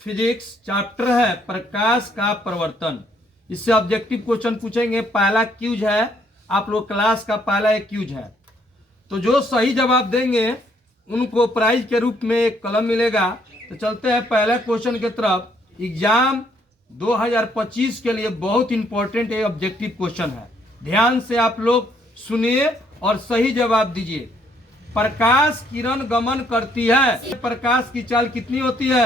Physics chapter है प्रकाश का परिवर्तन। इससे ऑब्जेक्टिव क्वेश्चन पूछेंगे। पहला क्यूज है, आप लोग क्लास का पहला एक क्यूज है। तो जो सही जवाब देंगे उनको प्राइज के रूप में एक कलम मिलेगा। तो चलते हैं पहले क्वेश्चन की तरफ। एग्जाम 2025 के लिए बहुत इंपॉर्टेंट एक ऑब्जेक्टिव क्वेश्चन है। ध्यान से आप लोग सुनिए और सही जवाब दीजिए। प्रकाश किरण गमन करती है, प्रकाश की चाल कितनी होती है?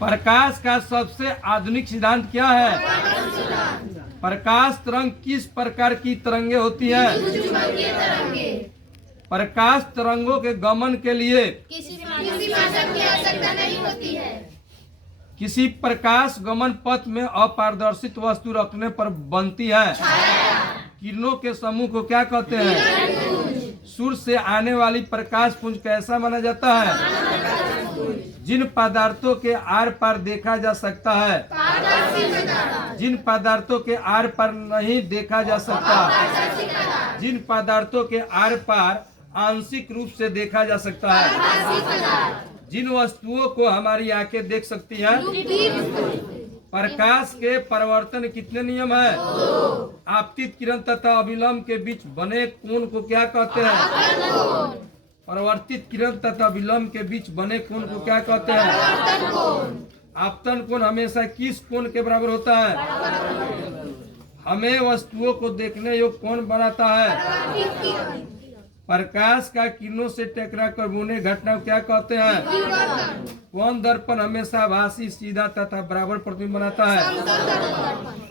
प्रकाश का सबसे आधुनिक सिद्धांत क्या है? प्रकाश तरंग किस प्रकार की तरंगे होती है? प्रकाश तरंगों के गमन के लिए किसी माध्यम की आवश्यकता नहीं होती है। किसी प्रकाश गमन पथ में अपारदर्शित वस्तु रखने पर बनती है। किरणों के समूह को क्या कहते हैं? सूर्य से आने वाली प्रकाश पुंज कैसा माना जाता है? जिन पदार्थों के आर पार देखा जा सकता है, जिन पदार्थों के आर पार नहीं देखा जा सकता, जिन पदार्थों के आर पार आंशिक रूप से देखा जा सकता है, जिन वस्तुओं को हमारी आंखें देख सकती हैं। प्रकाश के परिवर्तन कितने नियम है? आपतित किरण तथा अभिलंब के बीच बने कोण को क्या कहते हैं? परिवर्तित किरण तथा विलंब के बीच बने कोण को क्या कहते हैं? आपतन कोण हमेशा किस कोण के बराबर होता है? हमें वस्तुओं को देखने योग्य कौन बनाता है? प्रकाश का किरणों से टकरा कर होने घटना को क्या कहते हैं? कौन दर्पण हमेशा भासी सीधा तथा बराबर प्रतिबिंब बनाता है?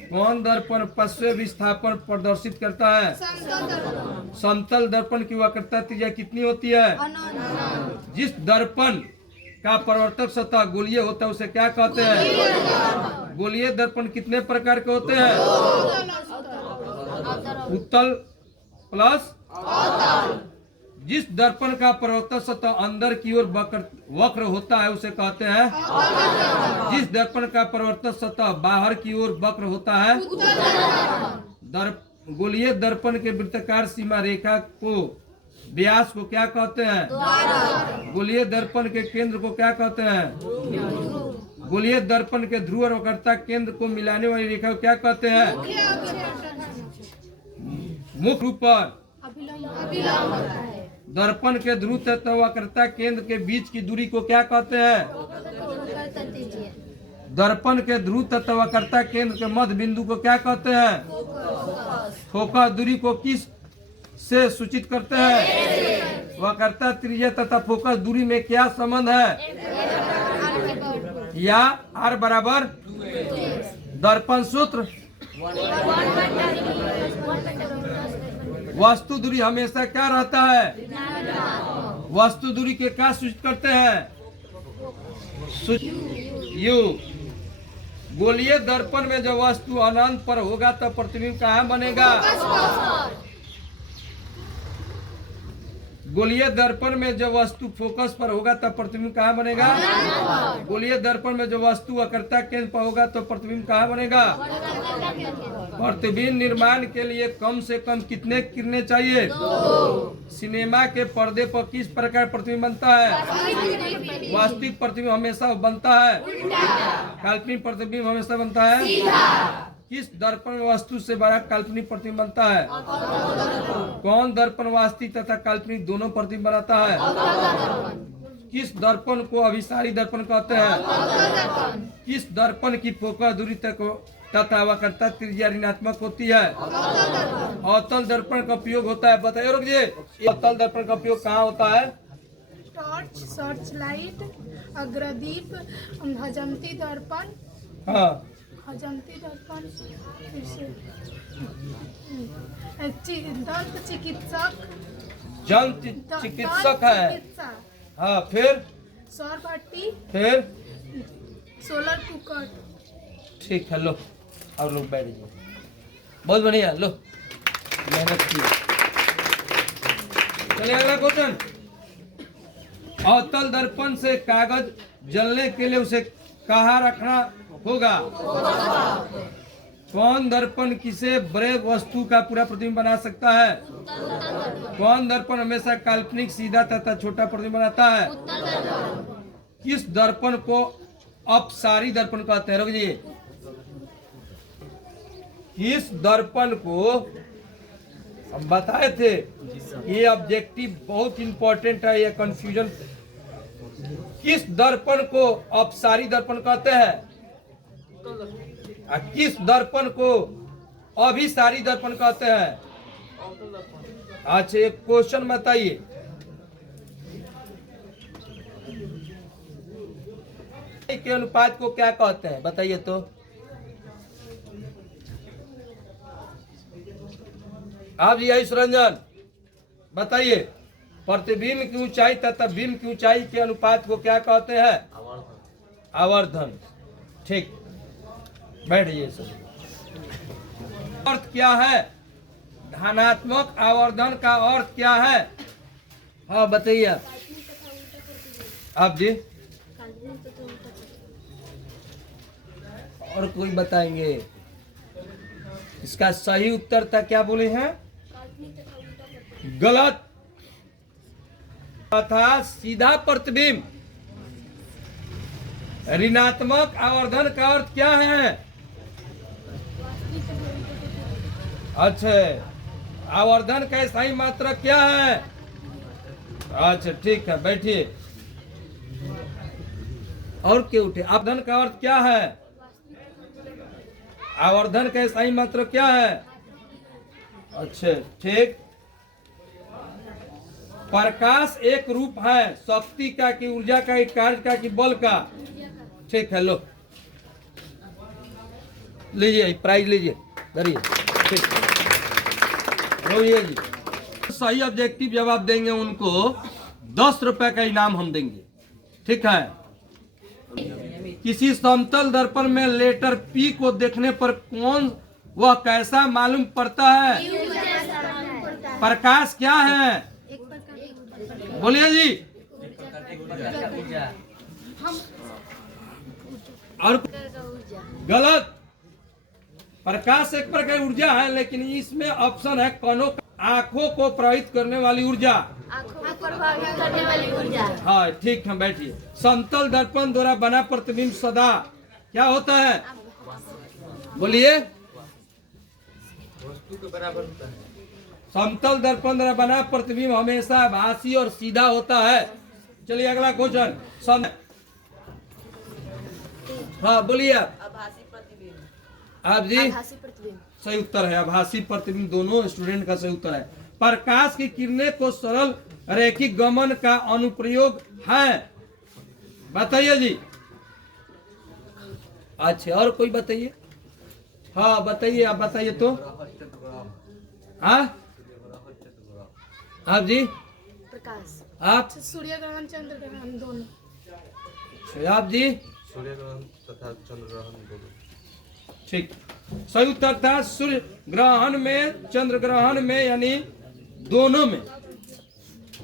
कौन दर्पण पश्चिम विस्थापन प्रदर्शित करता है? समतल दर्पण की वक्रता त्रिज्या कितनी होती है? जिस दर्पण का परावर्तक सतह गोलीय होता है उसे क्या कहते हैं? गोलीय दर्पण कितने प्रकार के होते हैं? उत्तल प्लस जिस दर्पण का परावर्तक सतह अंदर की ओर वक्र होता है उसे कहते हैं? जिस दर्पण का परावर्तक सतह बाहर की ओर वक्र होता है? गोलीय दर्पण के वृत्ताकार सीमा रेखा को व्यास को क्या कहते हैं? गोलीय दर्पण के केंद्र को क्या कहते हैं? गोलीय दर्पण के ध्रुव और वक्रता केंद्र को मिलाने वाली रेखा को क्या कहते हैं? मुख्य रूप पर दर्पण के ध्रुव तथा वक्रता केंद्र के बीच की दूरी को क्या कहते हैं? दर्पण के ध्रुव तथा वक्रता केंद्र के मध्य बिंदु को क्या कहते हैं? फोकस दूरी को किस से सूचित करते हैं? वक्रता त्रिज्या तथा फोकस दूरी में क्या संबंध है? या आर बराबर दर्पण सूत्र। वस्तु दूरी हमेशा क्या रहता है? वस्तु दूरी के क्या सूचित करते हैं? यू। गोलीय दर्पण में जब वस्तु अनंत पर होगा तब प्रतिबिंब कहाँ बनेगा? गोलीय दर्पण में जब वस्तु फोकस पर होगा तब प्रतिबिंब कहाँ बनेगा? गोलीय दर्पण में जब वस्तु वक्रता केंद्र पर होगा तो प्रतिबिंब कहाँ बनेगा? प्रतिबिंब निर्माण के लिए कम से कम कितने किरणें चाहिए? सिनेमा के पर्दे पर किस प्रकार प्रतिबिंब बनता है? वास्तविक प्रतिबिंब हमेशा बनता है, काल्पनिक प्रतिबिंब हमेशा बनता है। किस दर्पण में वस्तु से बड़ा काल्पनिक प्रतिबिंब बनता है? कौन दर्पण वास्तविक तथा काल्पनिक दोनों प्रतिबिंब बनाता है? किस दर्पण को अभिसारी दर्पण कहते हैं? किस दर्पण की फोकस दूरी तक तथा वक्रता त्रिज्या ऋणात्मक होती है? अवतल दर्पण का उपयोग होता है, बताइए रुक जी। अवतल दर्पण का उपयोग कहाँ होता है? टॉर्च, सर्च लाइट, अग्रदीप, हजंती दर्पण, हाँ, हजंती दर्पण, दंत चिकित्सक, दंत चिकित्सक है। हाँ, फिर सौर भट्टी, फिर सोलर कुकर। ठीक है, लो और लोग बैठ जाओ। बहुत बढ़िया, लो मेहनत की। चलिए अगला क्वेश्चन। अवतल दर्पण से कागज जलने के लिए उसे कहाँ रखना होगा? कौन दर्पण किसे बड़े वस्तु का पूरा प्रतिबिंब बना सकता है? कौन दर्पण हमेशा काल्पनिक सीधा तथा छोटा प्रतिबिंब बनाता है? किस दर्पण को अपसारी दर्पण कहते हैं? रुक जाइए। किस दर्पण को हम बताए थे, ये ऑब्जेक्टिव बहुत इंपॉर्टेंट है, ये कंफ्यूजन। किस दर्पण को अपसारी दर्पण कहते हैं? किस दर्पण को अभिसारी दर्पण कहते हैं? अच्छा, एक क्वेश्चन बताइए। के अनुपात को क्या कहते हैं? बताइए तो। आप जी आयुष रंजन बताइए, प्रतिबिंब की ऊंचाई तथा बिंब की ऊंचाई के अनुपात को क्या कहते हैं? आवर्धन। ठीक, बैठिए सर। अर्थ क्या है? धनात्मक आवर्धन का अर्थ क्या है? हाँ बताइए आप जी। और कोई बताएंगे? इसका सही उत्तर था क्या बोले हैं? गलत। तथा सीधा प्रतिबिंब। ऋणात्मक आवर्धन का अर्थ क्या है? अच्छा, आवर्धन का सही मात्रा क्या है? अच्छा ठीक है, बैठिए। और क्या उठे? आवर्धन का अर्थ क्या है? आवर्धन का सही मात्रा क्या है? अच्छा ठीक। प्रकाश एक रूप है, शक्ति का कि ऊर्जा का कि कार्य का कि बल का? ठीक है, लो लीजिए प्राइज लीजिए, धरिए। ठीक, रोइए जी। सही ऑब्जेक्टिव जवाब देंगे उनको 10 रुपए का इनाम हम देंगे। ठीक है। किसी समतल दर्पण में लेटर पी को देखने पर कौन वह कैसा मालूम पड़ता है? प्रकाश क्या है? बोलिए जी। और गलत। प्रकाश एक प्रकार की ऊर्जा है, लेकिन इसमें ऑप्शन है कणों, आंखों को प्रभावित करने वाली ऊर्जा। आंखों को प्रभावित करने वाली ऊर्जा। हाँ ठीक है, बैठिए। समतल दर्पण द्वारा बना प्रतिबिंब सदा क्या होता है? बोलिए। समतल दर्पण द्वारा बना प्रतिबिंब हमेशा आभासी और सीधा होता है। चलिए अगला क्वेश्चन। हाँ बोलिए आप जी। सही उत्तर है, आभासी प्रतिबिंब। दोनों स्टूडेंट का सही उत्तर है। प्रकाश की किरणें को सरल रैखिक गमन का अनुप्रयोग है। बताइए जी। अच्छा, और कोई बताइए। हाँ बताइए, आप बताइए तो। हाँ आप जी। प्रकाश। आप? सूर्य ग्रहण चंद्र ग्रहण दोनों। आप जी। सूर्य ग्रहण तथा चंद्र ग्रहण दोनों। ठीक, सही उत्तर था सूर्य ग्रहण में, चंद्र ग्रहण में, यानी दोनों में।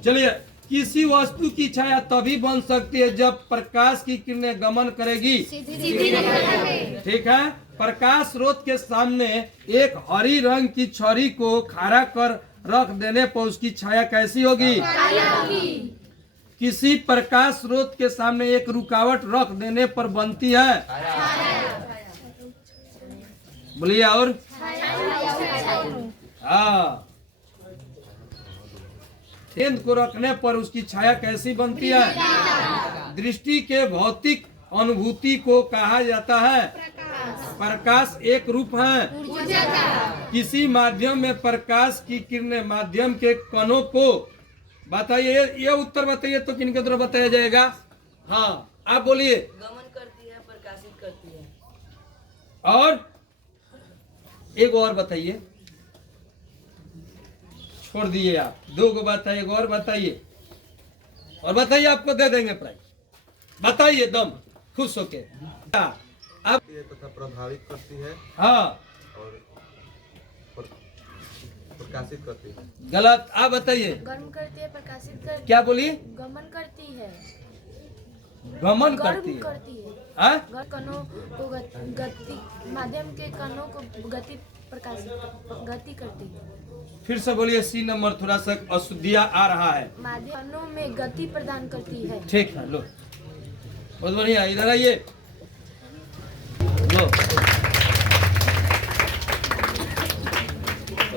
चलिए, किसी वस्तु की छाया तभी बन सकती है जब प्रकाश की किरणें गमन करेगी। ठीक है। प्रकाश स्रोत के सामने एक हरी रंग की छड़ी को खड़ा कर रख देने पर उसकी छाया कैसी होगी? किसी प्रकाश स्रोत के सामने एक रुकावट रख देने पर बनती है। बोलिए और। हाँ, गेंद को रखने पर उसकी छाया कैसी बनती है? दृष्टि के भौतिक अनुभूति को कहा जाता है प्रकाश एक रूप है। किसी माध्यम में प्रकाश की किरणें माध्यम के कणों को, बताइए ये उत्तर बताइए तो किनके द्वारा बताया जाएगा? हाँ आप बोलिए। गमन करती है, प्रकाशित करती है। और एक और बताइए, छोड़ दिए आप। दो को बताइए, एक और बताइए, और बताइए, आपको दे देंगे प्राइज। बताइए दम खुश होके। अब तथा प्रभावित करती है हाँ और प्रकाशित करती है। गलत। आप बताइए। गर्म करती है, प्रकाशित करती क्या बोलिए? गमन करती है, गमन गर्म करती है। करती है। हाँ? कणों को गति, माध्यम के कणों को गति प्रकाशित गति करती है। फिर से बोलिए। सी नंबर थोड़ा सा अशुद्धियाँ आ रहा है। माध्यम कणों में गति प्रदान करती है। ठीक है, लो बहुत बढ़िया, इधर आइए। लो,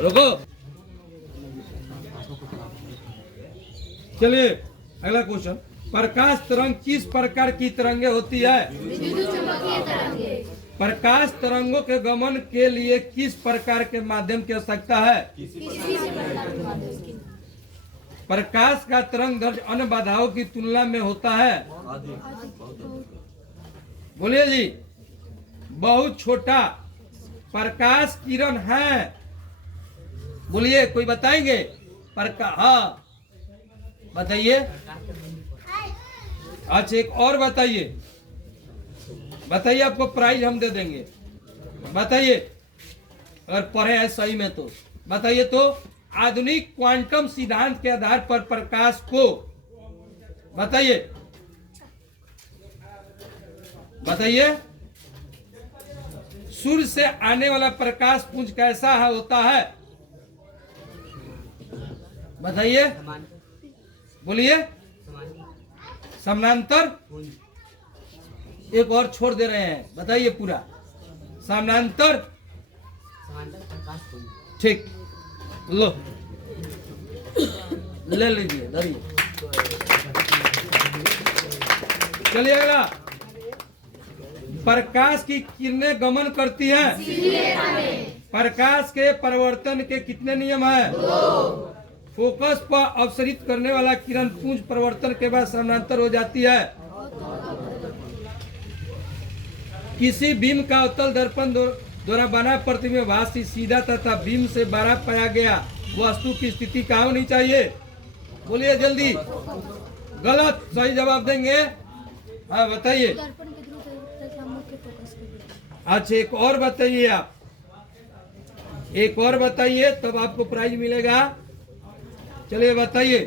रुको। चलिए अगला क्वेश्चन, प्रकाश तरंग किस प्रकार की तरंगे होती है? प्रकाश तरंगों के गमन के लिए किस प्रकार के माध्यम की आवश्यकता है? प्रकाश का तरंग दैर्ध्य अन्य बाधाओं की तुलना में होता है, बोलिए जी, बहुत छोटा। प्रकाश किरण है, बोलिए, कोई बताएंगे? हाँ बताइए। अच्छा एक और बताइए, बताइए, आपको प्राइज हम दे देंगे। बताइए, अगर पढ़े हैं सही में तो बताइए। तो आधुनिक क्वांटम सिद्धांत के आधार पर प्रकाश को, बताइए बताइए, सूर्य से आने वाला प्रकाश पुंज कैसा है, होता है? बताइए, बोलिए। समानांतर, एक और छोड़ दे रहे हैं, बताइए पूरा। समानांतर, ठीक, लो ले लीजिए, धरिए। चलिए अगला, प्रकाश की किरणें गमन करती हैं, प्रकाश के परिवर्तन के कितने नियम हैं? फोकस पर अपसरित करने वाला किरण पुंज परिवर्तन के बाद समानांतर हो जाती है। किसी बीम का अवतल दर्पण द्वारा बना प्रतिबिंब भाग सीधा तथा बीम से बाहर पाया गया वस्तु की स्थिति कहाँ होनी चाहिए? बोलिए जल्दी। गलत, सही जवाब देंगे। हाँ बताइए। अच्छा एक और बताइए, आप एक और बताइए, तब आपको प्राइज मिलेगा। चलिए बताइए।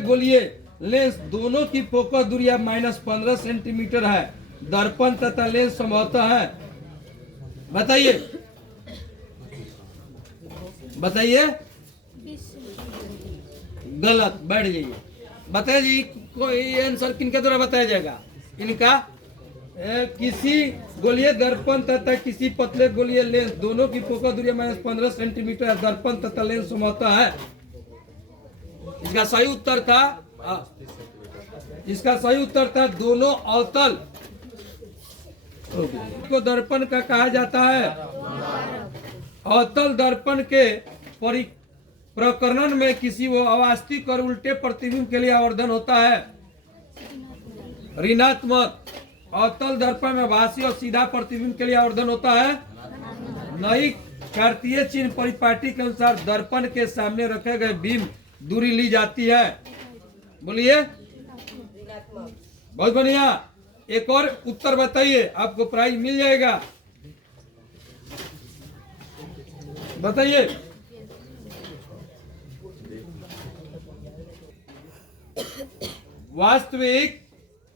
बोलिए, लेंस दोनों की फोकस दूरी -15 सेंटीमीटर है, दर्पण तथा लेंस संभवतः है। बताइए बताइए। गलत, बैठ जाइए। बताइए जी, कोई आंसर किनके द्वारा बताया जाएगा? इनका किसी गोलीय दर्पण तथा किसी पतले गोलीय लेंस दोनों की फोकस दूरी -15 सेंटीमीटर है, दर्पण तथा लेंस संभवतः है। इसका सही उत्तर था, इसका सही उत्तर था दोनों अवतल को दर्पण का कहा जाता है। अवतल दर्पण के प्रकरण में किसी वो अवास्तविक और उल्टे प्रतिबिंब के लिए आवर्धन होता है ऋणात्मक। अवतल दर्पण में भासी और सीधा प्रतिबिंब के लिए आवर्धन होता है नहीं। कार्तीय चिन्ह परिपाटी के अनुसार दर्पण के सामने रखे गए बीम दूरी ली जाती है। बोलिए। बहुत बढ़िया। एक और उत्तर बताइए, आपको प्राइज मिल जाएगा। बताइए। वास्तविक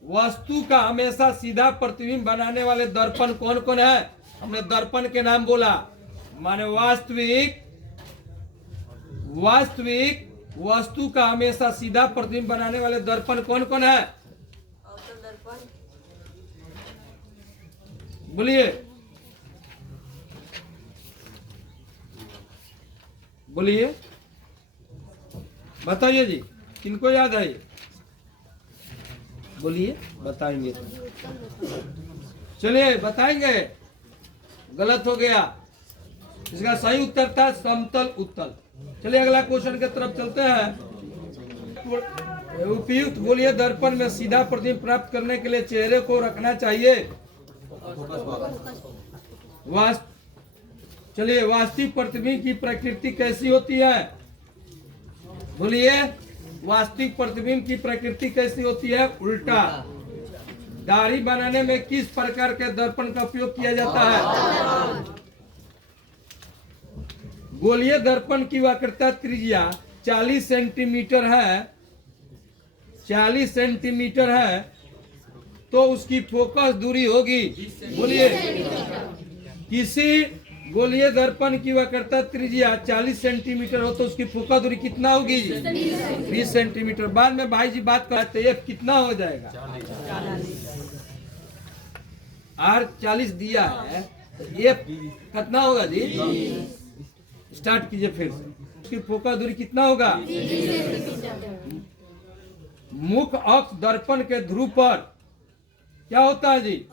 वस्तु का हमेशा सीधा प्रतिबिंब बनाने वाले दर्पण कौन कौन है? हमने दर्पण के नाम बोला, माने वास्तविक वस्तु का हमेशा सीधा प्रतिबिंब बनाने वाले दर्पण कौन कौन है? अवतल दर्पण, बोलिए बोलिए, बताइए जी, किनको याद है? बोलिए, बताएंगे। चलिए बताएंगे। गलत हो गया, इसका सही उत्तर था समतल उत्तल। चलिए अगला क्वेश्चन की तरफ चलते हैं। उपयुक्त बोलिए दर्पण में सीधा प्रतिबिंब प्राप्त करने के लिए चेहरे को रखना चाहिए। चलिए, वास्तविक प्रतिबिंब की प्रकृति कैसी होती है? बोलिए, वास्तविक प्रतिबिंब की प्रकृति कैसी होती है? उल्टा। दाढ़ी बनाने में किस प्रकार के दर्पण का उपयोग किया जाता है? गोलीय दर्पण की वक्रता त्रिज्या 40 सेंटीमीटर है, 40 सेंटीमीटर है, तो उसकी फोकस दूरी होगी, बोलिए, किसी गोलीय दर्पण की वक्रता त्रिज्या 40 सेंटीमीटर हो तो उसकी फोकस दूरी कितना होगी? 20 सेंटीमीटर। बाद में भाई जी बात करते हैं एफ कितना हो जाएगा? आर 40 दिया है तो एफ कितना होगा जी? स्टार्ट कीजिए फिर से। उसकी फोकस दूरी कितना होगा? मुख्य अक्ष दर्पण के ध्रुव पर क्या होता है जी?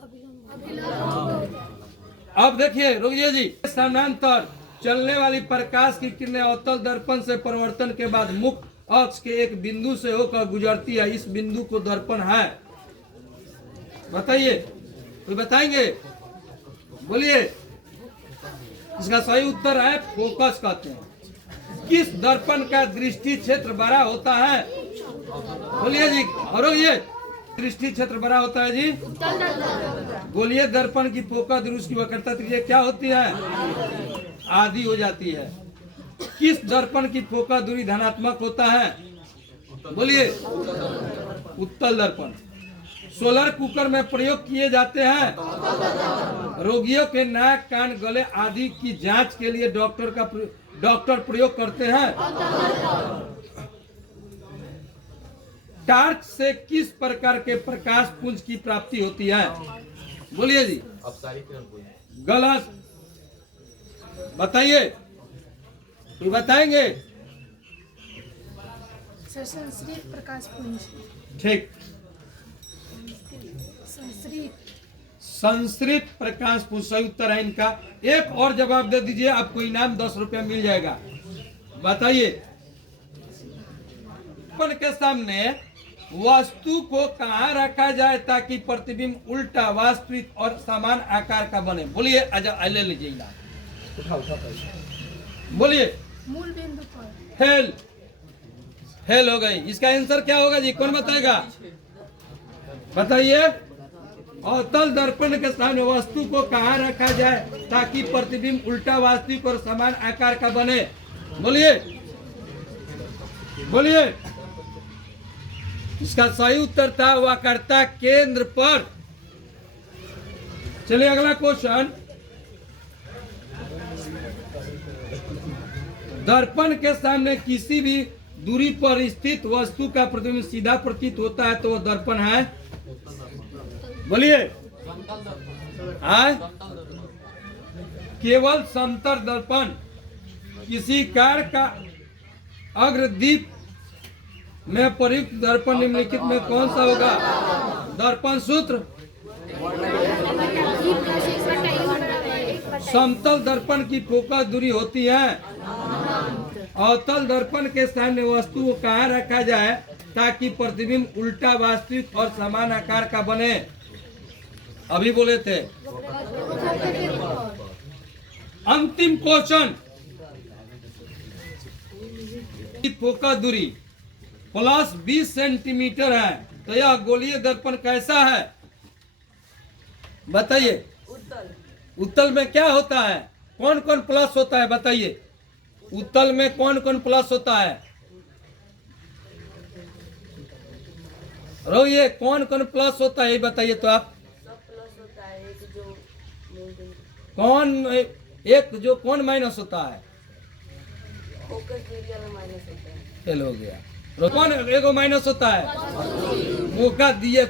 अब देखिए रुकिए जी। समानांतर चलने वाली प्रकाश की किरणें अवतल दर्पण से परिवर्तन के बाद मुख्य अक्ष के एक बिंदु से होकर गुजरती है। इस बिंदु को दर्पण है। बताइए, कोई बताएंगे? बोलिए। इसका सही उत्तर है फोकस कहते हैं। किस दर्पण का दृष्टि क्षेत्र बड़ा होता है? बोलिए जी। और ये दृष्टि क्षेत्र बड़ा होता है जी? गोलीय दर्पण की फोकस दूरी उसकी वक्रता त्रिज्या क्या होती है? आधी हो जाती है। किस दर्पण की फोकस दूरी धनात्मक होता है? बोलिए। उत्तल दर्पण। सोलर कुकर में प्रयोग किए जाते हैं। रोगियों के नाक, कान, गले आदि की जांच के लिए डॉक्टर प्रयोग करते हैं। टार्च से किस प्रकार के प्रकाश पुंज की प्राप्ति होती है? बोलिए जी। अपसारी किरण पुंज। गलत। बताइए, कोई बताएंगे? संश्रित प्रकाश पुंज। ठीक। संश्रित प्रकाश पुंज सही उत्तर है इनका। एक और जवाब दे दीजिए, आपको इनाम 10 रुपया मिल जाएगा। बताइए। दर्पण के सामने वस्तु को कहाँ रखा जाए ताकि प्रतिबिंब उल्टा, वास्तविक और समान आकार का बने? बोलिए। आजा ले लीजिए इनाम। बोलिए। मूल बिंदु पर। फेल। फेल हो गई। इसका आंसर क्या होगा जी? कौन बताएगा? बताइए। अवतल दर्पण के सामने वस्तु को कहाँ रखा जाए ताकि प्रतिबिंब उल्टा, वास्तविक और समान आकार का बने? बोलिए। बोलिए। इसका सही उत्तर था वक्रता केंद्र पर। चलिए अगला क्वेश्चन। दर्पण के सामने किसी भी दूरी पर स्थित वस्तु का प्रतिबिंब सीधा प्रतीत होता है तो वह दर्पण है? बोलिए। केवल समतल दर्पण। किसी कार का अग्रदीप में प्रयुक्त दर्पण निम्नलिखित में कौन सा होगा? दर्पण सूत्र। समतल दर्पण की फोकस दूरी होती है। अवतल दर्पण के सामने वस्तु को कहाँ रखा जाए ताकि प्रतिबिंब उल्टा, वास्तविक और समान आकार का बने? अभी बोले थे। अंतिम क्वेश्चन। फोकस दूरी प्लस 20 सेंटीमीटर है तो यह गोलीय दर्पण कैसा है? बताइए। उत्तल। उत्तल में क्या होता है? कौन कौन प्लस होता है? बताइए। उत्तल में कौन कौन प्लस होता है? रोइए। कौन कौन प्लस होता है ये बताइए तो आप। सब प्लस होता है। एक जो मूल बिंदु। कौन माइनस होता है? फोकस दूरी वाला माइनस होता है। फेल हो गया। कौन एगो माइनस होता है? मौका दिए